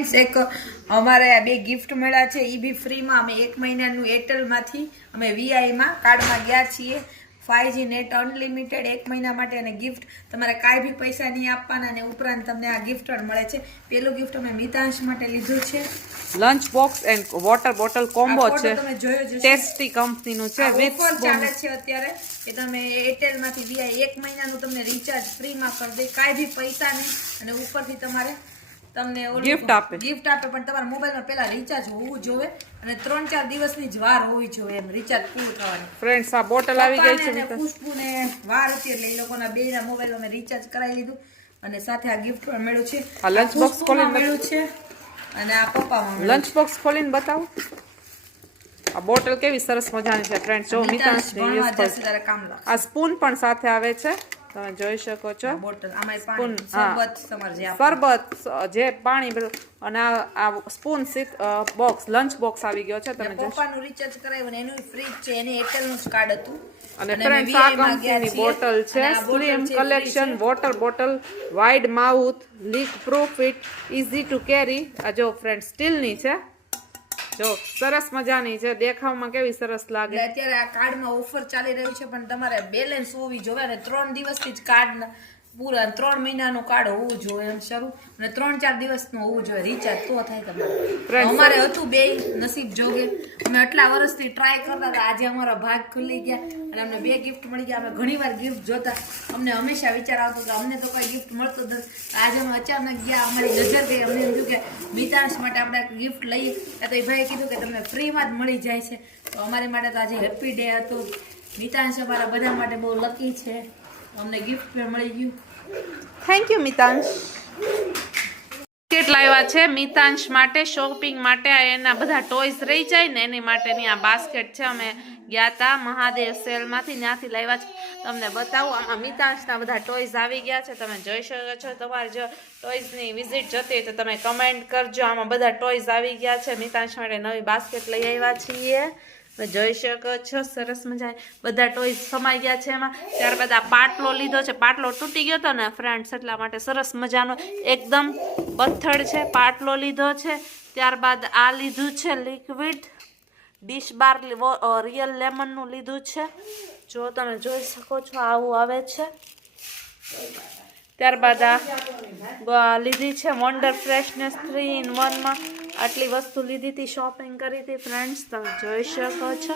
Friends એક અમારે આ બે ગિફ્ટ મળ્યા છે, એ બી ફ્રીમાં. અમે 1 મહિનાનું એરટેલમાંથી અમે વીઆઈમાં કાર્ડમાં ગયા છીએ. 5G નેટ અનલિમિટેડ 1 મહિના માટે, અને ગિફ્ટ તમારે કાંઈ બી પૈસા નહીં આપવાના, અને ઉપરાંત તમને આ ગિફ્ટ મળે છે. પેલું ગિફ્ટ અમે મિતાંશ માટે લીધું છે, lunch box and water bottle combo છે. તમે જોયો જ ટેસ્ટી કંપનીનું છે. વિથ ચાલે છે અત્યારે કે તમે એરટેલમાંથી વીઆઈ 1 મહિનાનું તમને રિચાર્જ ફ્રીમાં કરી દે, કાંઈ બી પૈસા નહીં, અને ઉપરથી તમને ગિફ્ટ આપે. પણ તમારા મોબાઈલમાં પહેલા રિચાર્જ હોવું જોઈએ, અને 3-4 દિવસની જ વાર હોવી જોઈએ એમ રિચાર્જ પૂરું થવાની. ફ્રેન્ડ્સ આ બોટલ આવી ગઈ છે. ખુશ્બુને વાર હતી એટલે એ લોકોના બેના મોબાઈલમાં મેં રિચાર્જ કરાવી લીધું, અને સાથે આ ગિફ્ટ પણ મળ્યું છે. આ લંચ બોક્સ ખોલીને મળ્યું છે, અને આ પપ્પામાં લંચ બોક્સ ખોલીને બતાવો. આ બોટલ કેવી સરસ મજાની છે ફ્રેન્ડ્સ. જો મિતાંશ કામ લાગે. આ સ્પૂન પણ સાથે આવે છે, તમે જોઈ શકો છો. બોટલ આમાં શરબત તમારે જે શરબત જે પાણી બધું, અને આ સ્પૂન બોક્સ લંચ બોક્સ આવી ગયો છે. તમે પપ્પાનું રિચાર્જ કરાવ્યું ને એનું ફ્રી છે, એને એરટેલનું જ કાર્ડ હતું. અને ફ્રેન્ડ્સ આ કંપનીની બોટલ છે, slim collection water bottle, wide mouth, leak proof, it easy to કેરી. આ જો ફ્રેન્ડ સ્ટીલની છે, જો સરસ મજાની છે, દેખાવમાં કેવી સરસ લાગે. અત્યારે આ કાર્ડમાં ઓફર ચાલી રહ્યું છે, પણ તમારે બેલેન્સ હોવી જોઈએ, અને 3 દિવસથી જ કાર્ડ પૂરા 3 મહિનાનું કાર્ડ હોવું જોઈએ એમ શરૂ, અને 3-4 દિવસનું હોવું જોઈએ રિચાર્જ, તો થાય તમારે. અમારે હતું બે નસીબ જોગે, અમે આટલા વર્ષથી ટ્રાય કરતા હતા, આજે અમારા ભાગ ખુલી ગયા અને અમને 2 ગિફ્ટ મળી ગયા. અમે ઘણીવાર ગિફ્ટ જોતા, અમને હંમેશા વિચાર આવતો કે અમને તો કઈ ગિફ્ટ મળતો નથી. આજે અમે અચાનક ગયા, અમારી નજર ગઈ, અમને એમ થયું કે મિતાંશ માટે આપણે ગિફ્ટ લઈએ. તો એ ભાઈએ કીધું કે તમને ફ્રીમાં જ મળી જાય છે, તો અમારી માટે તો આજે હેપી ડે હતો. મિતાંશ અમારા બધા માટે બહુ લકી છે, અમને ગિફ્ટ પણ મળી ગયું. Thank you મિતાંશ. બાસ્કેટ લાવ્યા છે મિતાંશ માટે, શોપિંગ માટે. એના બધા ટોયસ રહી જાય ને એની માટેની આ બાસ્કેટ છે. અમે ગયા હતા મહાદેવ સેલમાંથી, ત્યાંથી લાવ્યા છે. તમને બતાવું, આમાં મિતાંશના બધા ટોયસ આવી ગયા છે, તમે જોઈ શકો છો. તમારે જો ટોયસની વિઝિટ જતી હોય તો તમે કમેન્ટ કરજો. આમાં બધા ટોયસ આવી ગયા છે. મિતાંશ માટે નવી બાસ્કેટ લઈ આવ્યા છીએ, જોઈ શકો છો. સરસ મજા બધા ટોયસ સમાઈ ગયા છે એમાં. ત્યારબાદ આ પાટલો લીધો છે, પાટલો તૂટી ગયો હતો ને ફ્રેન્ડ્સ, એટલા માટે સરસ મજાનો એકદમ પથ્થર છે પાટલો લીધો છે. ત્યારબાદ આ લીધું છે લિક્વિડ ડિશ બાર, રિયલ લેમનનું લીધું છે, જો તમે જોઈ શકો છો આવું આવે છે. ત્યારબાદ આ લીધી છે વન્ડર ફ્રેશનેસ 3 in 1 માં. આટલી વસ્તુ લીધી હતી, શોપિંગ કરી હતી ફ્રેન્ડ્સ, તમે જોઈ શકો છો.